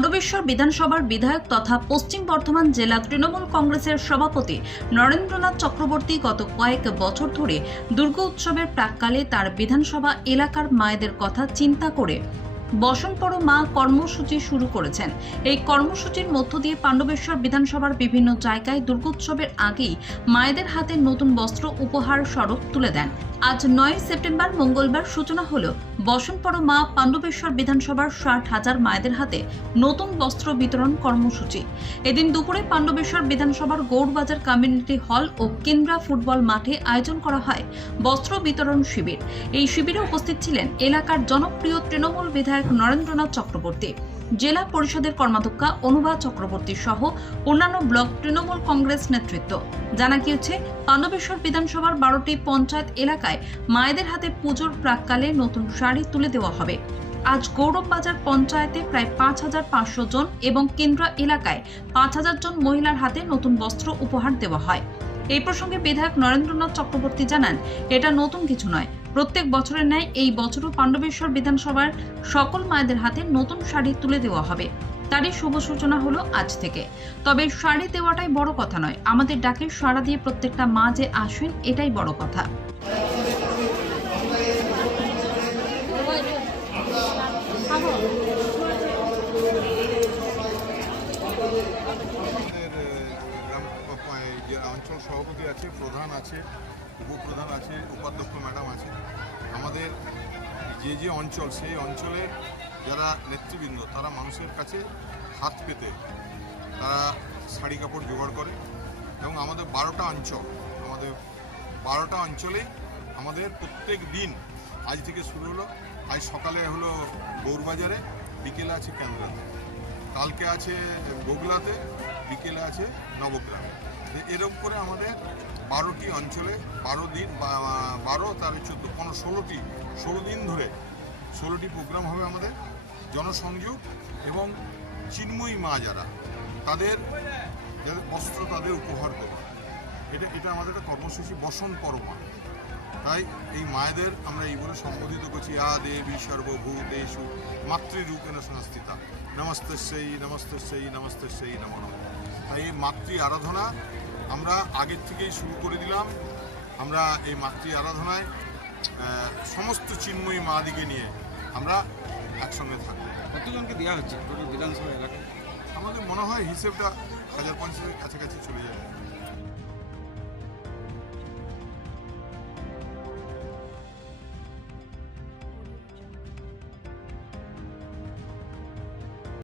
পাণ্ডবেশ্বর বিধানসভার বিধায়ক তথা পশ্চিম বর্ধমান জেলা তৃণমূল কংগ্রেসের সভাপতি নরেন্দ্রনাথ চক্রবর্তী গত কয়েক বছর ধরে দুর্গা উৎসবের প্রাককালে তার বিধানসভা এলাকার মায়েদের কথা চিন্তা করে বসন পড়ো মা কর্মসূচি শুরু করেছেন। এই কর্মসূচির মধ্য দিয়ে পাণ্ডবেশ্বর বিধানসভার বিভিন্ন জায়গায় দুর্গোৎসবের আগেই মায়েদের হাতে নতুন বস্ত্র উপহার স্বরূপ তুলে দেন। আজ নয় সেপ্টেম্বর মঙ্গলবার সূচনা হল। বসনপড় মা পাণ্ডবেশ্বর বিধানসভার ষাট হাজার মায়েদের হাতে নতুন বস্ত্র বিতরণ কর্মসূচি। এদিন দুপুরে পাণ্ডবেশ্বর বিধানসভার গৌড়বাজার কমিউনিটি হল ও কেন্দ্রা ফুটবল মাঠে আয়োজন করা হয় বস্ত্র বিতরণ শিবির। এই শিবিরে উপস্থিত ছিলেন এলাকার জনপ্রিয় তৃণমূল বিধায়ক নরেন্দ্রনাথ চক্রবর্তী, জেলা পরিষদের কর্মাধ্যক্ষা অনুভা চক্রবর্তী সহ অন্যান্য ব্লক তৃণমূল কংগ্রেস নেতৃত্ব। জানা গিয়েছে, পাণ্ডবেশ্বর বিধানসভার বারোটি পঞ্চায়েত এলাকায় মায়েদের হাতে পুজোর প্রাককালে নতুন শাড়ি তুলে দেওয়া হবে। আজ গৌরববাজার পঞ্চায়েতে প্রায় পাঁচ হাজার পাঁচশো জন এবং কেন্দ্রা এলাকায় পাঁচ হাজার জন মহিলার হাতে নতুন বস্ত্র উপহার দেওয়া হয়। এই প্রসঙ্গে বিধায়ক নরেন্দ্রনাথ চক্রবর্তী জানান, এটা নতুন কিছু নয়। প্রত্যেক বছরের ন্যায় এই বছরও পাণ্ডবেশ্বর বিধানসভার সকল মায়েদের হাতে নতুন শাড়ি তুলে দেওয়া হবে। তারই শুভ সূচনা হলো আজ থেকে। তবে শাড়ি দেওয়াটাই বড় কথা নয়। আমাদের ডাকে সাড়া দিয়ে প্রত্যেকটা মা যে আসেন, এটাই বড় কথা। অঞ্চল সভাপতি আছে, প্রধান আছে, উপপ্রধান আছে, উপাধ্যক্ষ ম্যাডাম আছে। আমাদের যে যে অঞ্চল, সেই অঞ্চলে যারা নেতৃবৃন্দ, তারা মানুষের কাছে হাত পেতে তারা শাড়ি কাপড় জোগাড় করে এবং আমাদের বারোটা অঞ্চল, আমাদের বারোটা অঞ্চলেই আমাদের প্রত্যেক দিন আজ থেকে শুরু হলো আজ সকালে হলো গৌরবাজারে, বিকেলে আছে কেন্দ্রাতে। কালকে আছে গোগলাতে, বিকেলে আছে নবগ্রামে। এরকম করে আমাদের বারোটি অঞ্চলে বারো দিন বারো, তার চোদ্দ, পনেরো, ষোলোটি, ষোলো দিন ধরে ষোলোটি প্রোগ্রাম হবে আমাদের জনসংযোগ এবং চিন্ময়ী মা যারা, তাদের যাদের বস্ত্র তাদের উপহার দেওয়া। এটা এটা আমাদের একটা কর্মসূচি বসন পরমা তাই এই মায়েদের আমরা এই বলে সম্বোধিত করছি আ দেবী সর্বভূতেষু মাতৃরূপেণ সংস্থিতা নমস্তস্যই নমস্তস্যই নমস্তস্যই নম নম। তাই এই মাতৃ আরাধনা আমরা আগের থেকেই শুরু করে দিলাম। আমরা এই মাতৃ আরাধনায় সমস্ত চিন্ময়ী মা দিকে নিয়ে আমরা একসঙ্গে থাকব। কতজনকে দেওয়া হচ্ছে? বিধানসভা এলাকায়? আমাদের মনে হয় হিসেবটা হাজার পঞ্চাশের কাছাকাছি।